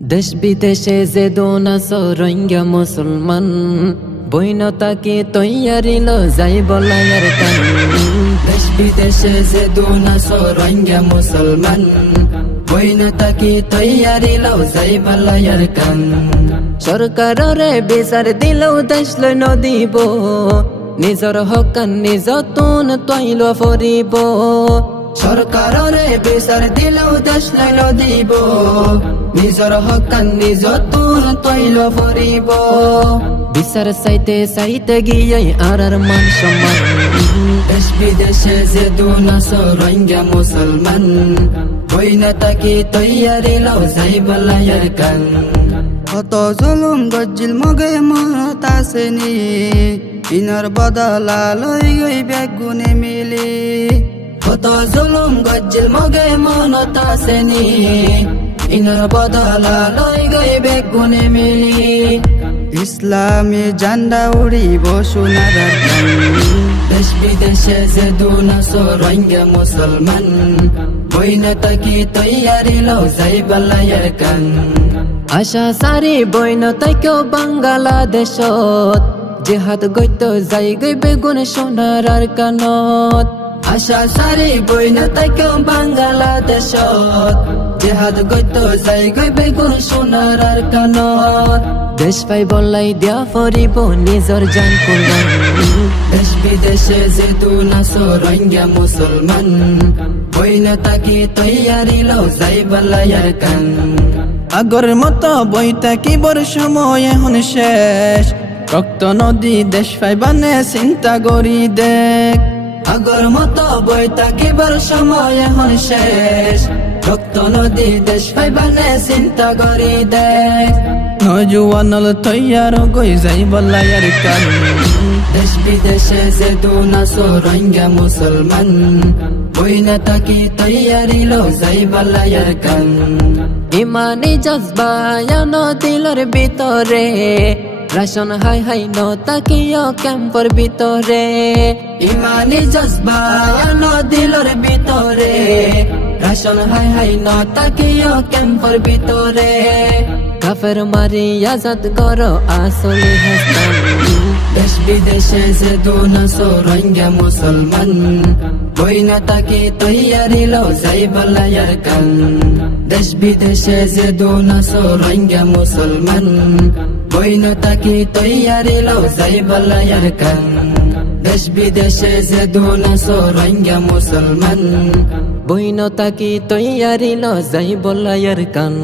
দেশ বিদেশে যে দোনাস রোহিঙ্গা মুসলমান বৈনতাকে তৈয়ারিল যাই বলায়ার কান। দেশ বিদেশে যে দোনাস রোহিঙ্গা মুসলমান বৈনতাকে তৈয়ারিল যাই বলায়ার কান। সরকাররে বিচার দিলেও দেশ লই নদিব, নিজর হকান নিজ তুন তৈল ফরিব। সরকাররে বিচার দিলেও দেশ লই নদিব, নিজর হকান নিজ তুন তৈল ফরিব। বিচার চাইতে চাইতে গিয়ে আর মান সম্মান। দেশ বিদেশে যে দুনাস রোহিঙ্গা মুসলমান বৈনতাকে তৈয়ারি লও যাই বলায়ার কান। কত জুলুম গজ্জিল মগে মনত আসেনি, ইনার বদলা লই গই বেগুনে মিলি। কত জুলুম গজ্জিল মগে মনত আসেনি, ইনার বদলা লই গই বেগুনে মিলি। ইসলামী জান্ডা উড়িব সোনার গান। দেশ বিদেশে যে দুনাস রোহিঙ্গা মুসলমান বৈনতাকে তৈয়ারি লও যাই বলায়ার কান। আশা সারি বৈনতাকেও বাংলাদেশত, জেহাদ গইত যাই গই বেগুন সোনার আর কানত। আশা সারি বৈনতাকেও বাংলাদেশত, জেহাদ গইত যাই গই বেগুন সোনার আর কানত। দেশ পাই বলাই দিয়া ফরিব নিজর জান কুরবান। দেশ বিদেশে যে দুনাস রোহিঙ্গা মুসলমান বৈনতাকে তৈয়ারি লও যাই বলায়ার কান। আগর মতো বইতা কিবর সময় এখন শেষ, রক্ত নদী দেশ পাইবানে চিন্তা করি দেখ। আগর মতো বইতা কিবর সময় এখন শেষ, রক্ত নদী দেশ পাইবানে চিন্তা করি দেখ। নজুয়ানল তৈয়ার গই যাই বলায়ার কান। দেশ বিদেশে যে দুনাস রোহিঙ্গা মুসলমান বৈনতাকে তৈয়ারি লও যাই বলায়ার কান। ইমানি জজবায়ান দিলর ভিতরে, রাশন হাই হাই নতাকিও ক্যাম্পর ভিতরে। ইমানি জজবায়ান দিলর ভিতরে, রাশন হাই হাই নতাকিও ক্যাম্পর ভিতরে। কাফের মারি আজাদ করো আসলে হাসান। দেশ বিদেশে যে দুনাস রোহিঙ্গা মুসলমান বৈনতাকে তৈয়ারি লও যাই বলায়ার কান। দেশ বিদেশে যে দুনাস রোহিঙ্গা মুসলমান বৈনতাকে তৈয়ারি লও যাই বলায়ার কান। দেশ বিদেশে যে দুনাস রোহিঙ্গা মুসলমান বৈনতাকে তৈয়ারি লও যাই বলায়ার কান।